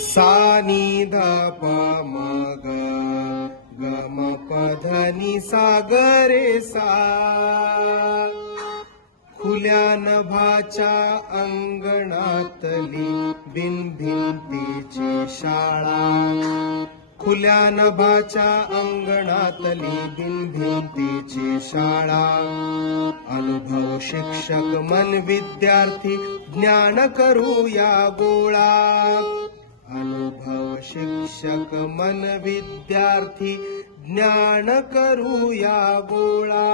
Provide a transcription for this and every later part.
सा नि ध प म ग ग म प ध नि सा ग रे सा. खुल्या नभाच्या अंगणातली बिनभिंतीची शाळा. खुल्या नभाच्या अंगणातली बिनभिंतीची शाळा. अनुभव शिक्षक मन विद्यार्थी ज्ञान करूया गोळा. अनुभव शिक्षक मन विद्यार्थी ज्ञान करूया गोळा.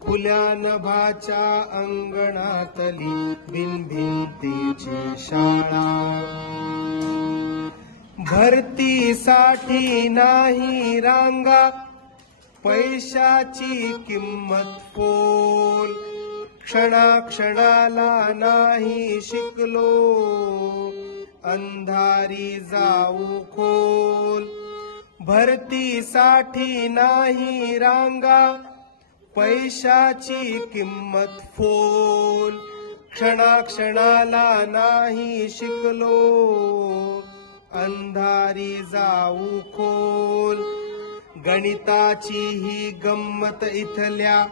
खुल्या नभाच्या अंगणातली बिनभिंतीची शाळा. भरतीसाठी नाही रांगा, पैशाची किंमत फोल. क्षणाक्षणाला नाही शिकलो, अंधारी जाऊ खोल. भरतीसाठी नाही रांगा, पैशाची किंमत फोल. क्षणाक्षणाला नाही शिकलो, अंधारी जाऊ खोल. गणिताची ही गंमत इथल्या,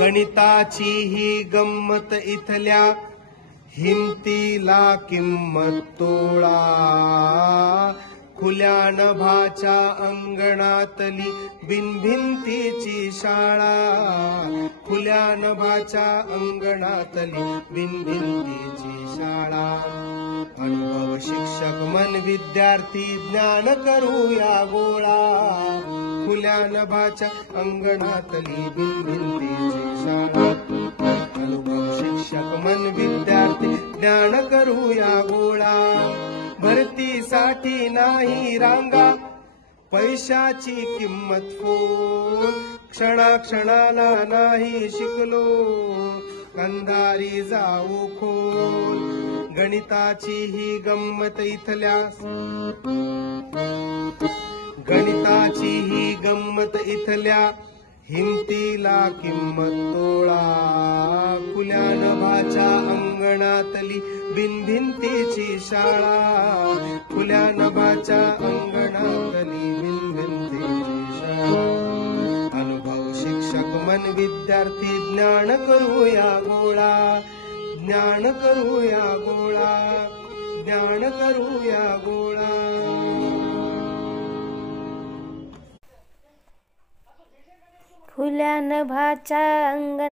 गणिताची ही गंमत इथल्या. हिमतीला किंमत तोळा. खुल्या नभाच्या अंगणातली बिनभिंतीची शाळा. खुल्या नभाच्या अंगणातली बिनभिंतीची शाळा. अनुभव शिक्षक मन विद्यार्थी ज्ञान करूया गोळा. खुल्या नभाच्या अंगणातली बिनभिंतीची शाळा. अनुभव शिक्षक मन विद्यार्थी ज्ञान करूया गोळा. भरतीसाठी नाही रांगा, पैशाची किंमत फोल. क्षणाक्षणाला नाही शिकलो, अंधारी जाऊ खोल. गणिताची ही गंमत इथल्या, गणिताची ही गंमत इथल्या. हिमतीला किंमत तोळा. खुल्या नभाच्या अंगणातली बिनभिंतीची शाळा. खुल्या नभाच्या अंगणातली बिनभिंतीची शाळा. अनुभव शिक्षक मन विद्यार्थी ज्ञान करूया गोळा. ज्ञान करूया गोळा. ज्ञान करूया गोळा. खुल्या नभाच्या अंगणात